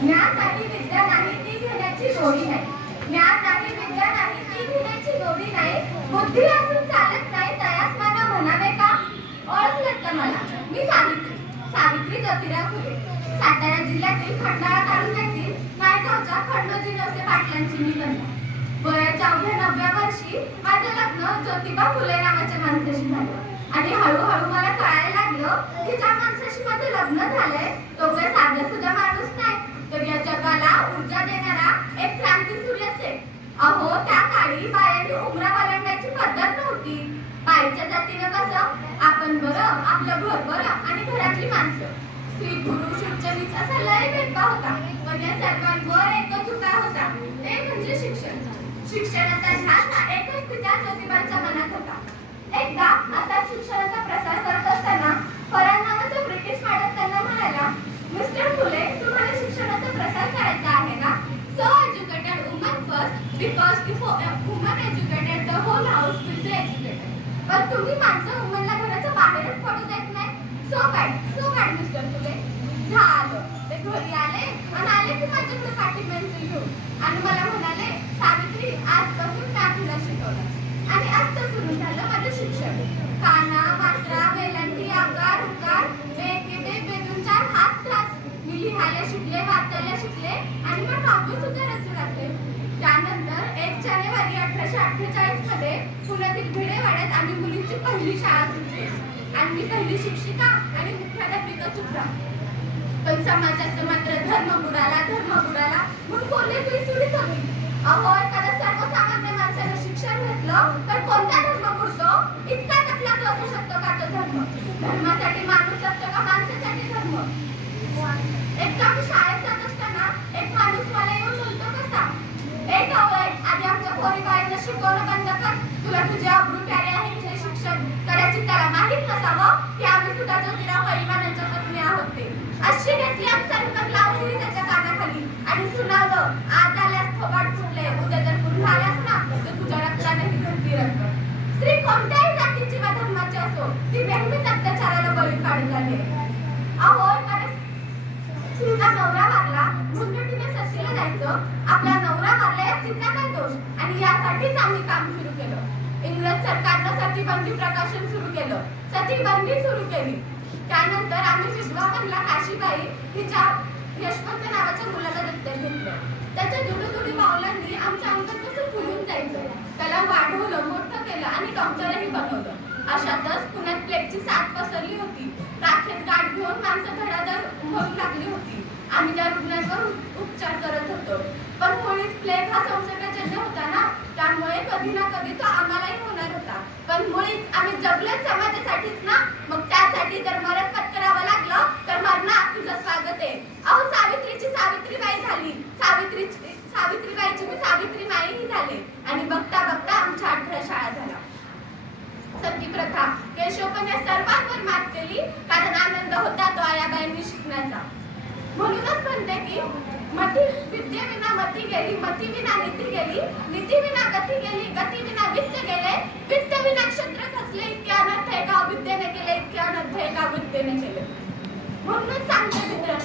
ज्ञान नाही विद्या नाही ती घेण्याची गोडी नाही. ज्ञान नाही विद्या नाही ती घेण्याची गोडी नाही. बुद्धी असून चालत नाही तयास मानव म्हणावे का? ओळखलं का मला? मी सावित्री ज्योतिराव फुले. सातारा जिल्ह्यातील खंडाळा तालुक्यातील नायगावच्या खंडोजी नवसे पाटलांची मी कन्या. वयाच्या अवघ्या 90व्या वर्षी माझं लग्न ज्योतिबा फुले नावाच्या माणसाशी झालं. आणि हळूहळू मला कळायला लागलं की ज्या माणसाशी माझं लग्न झालंय तो काही साधा सुद्धा माणूस नाही, तर या जगाला ऊर्जा देणारा एक क्रांतीसूर्यच आहे. अहो, त्या काळी बायांनी उमरा वलंडायची पद्धत नव्हती. बाईच्या जातीनं कसं आपण बरं, आपलं घर बरं आणि घरातली माणसं. स्त्री पुरुष उच्च नीच असा लय भेदभाव होता. पण या सर्वांवर एकच उपाय होता, ते म्हणजे शिक्षण. शिक्षणाचा ध्यास हा एकच पिता ज्योतिबांच्या मनात होता. एकदा आता शिक्षणाचा प्रसार करत असताना फरान नावाचा ब्रिटिश मॅडम त्यांना म्हणाला, मिस्टर फुले, तुम्हाला शिक्षणाचा प्रसार करायचा आहे ना? So educated woman first, because if woman educated the whole house will be educated. पण तुम्ही माणसं वुमनला घराच्या बाहेरच पडू देत नाही. So bad mister Phule. झालं, ते घरी आले की माझ्याकडे काठी पेन्सिल घेऊन आणि मला म्हणाले, सावित्री, आजपासून काय तुला शिकवलं. आणि आजचं सुरू झालं माझं शिक्षण. काना, मात्रा, वेलांटी, आकार, उकार, बेकेटे, बेदून चार हात त्रास. मी लिहायला शिकले, वाचायला शिकले आणि मग काव्य सुद्धा रचू लागले. त्यानंतर 1 जानेवारी 1848 मध्ये पुण्यातील भिडेवाड्यात आम्ही मुलींची पहिली शाळा सुरू केली आणि मी पहिली शिक्षिका आणि मुख्याध्यापिका सुद्धा. पण समाजाचं मात्र धर्म बुडाला म्हणून बोलले तुझी सुरीच होती. अहो, एखाद्या सर्वसामान्य माणसाने शिक्षण घेतलं तर कोणता धर्म बुडतो? इतका तकलाद असू शकतो का तो धर्म? धर्मासाठी माणूस असतो का माणसासाठी धर्म? एकदा मी शाळेत जात असताना एक माणूस मला येऊन म्हणतो कसा, एक आधी आमच्या पोरी बाईंना शिकवणं बंद कर. तुला तुझे अब्रू प्यारे आहे हे शिक्षण करायची त्याला माहीत नसावं की आम्ही सुद्धा ज्योतिराव पैलवानांच्या पत्नी आहोत. ते अशी घेतली सरकार लावली त्याच्या कानाखाली आणि सुनावलं, आज आल्यास थोबाड फुटले, उद्या जर पुन्हा आल्यास ना तर तुझ्या रक्ताने ही धरती रंगत. स्त्री कोणत्याही जातीची वा धर्माची असो, ती नेहमीच अत्याचाराला बळी पाडत आली. अहो, स्त्रीचा नवरा मारला म्हणून तिने सतीला जायचं. आपला नवरा मारला यात तिचा काय दोष? आणि यासाठीच आम्ही काम सुरू केलं. इंग्रज सरकारनं सतीबंदी प्रकाशन सुरू केलं, सतीबंदी सुरू केली. त्यानंतर आम्ही विधवा महिला काशीबाई हिच्या यशवंत नावाच्या मुलाला दत्तक घेतलं. त्याच्या दुडुदुडी पावलांनी आमच्या अंगात कसं फुलून जायचं. त्याला वाढवलं, मोठं केलं आणि डॉक्टरही बनवलं. अशातच पुण्यात प्लेगची साथ पसरली होती. राखेत गाठ घेऊन माणसं धडाधड मरू लागली होती. आम्ही त्या रुग्णांवर उपचार करत होतो. पण मुळीच प्लेग हा संसर्गजन्य होता ना, त्यामुळे कधी ना कधी तो आम्हालाही होणार होता. पण मुळीच आम्ही जगलोच समाजासाठीच ना, मग त्यासाठी जर मरण पत्करावं लागलं तर मरणार तुझं स्वागत आहे. अहो, सावित्रीची सावित्रीबाई झाली, सावित्रीबाईची मी सावित्रीबाईही झाले आणि बघता बघता आमच्या 18 शाळा झाल्या. सती प्रथा, केशवपण या सर्वांवर मात केली कारण आनंद होता तो आयाबाईंनी शिकण्याचा. म्हणूनच म्हणते की विद्येविना मती गेली, मतीविना नीती गेली, नीतीविना गती गेली, गतीविना वित्त गेले, वित्तविना क्षत्र खचले. इतके अनर्थ एका विद्येने केले, इतके अनर्थ एका विद्येने केले. म्हणूनच सांगते मित्र,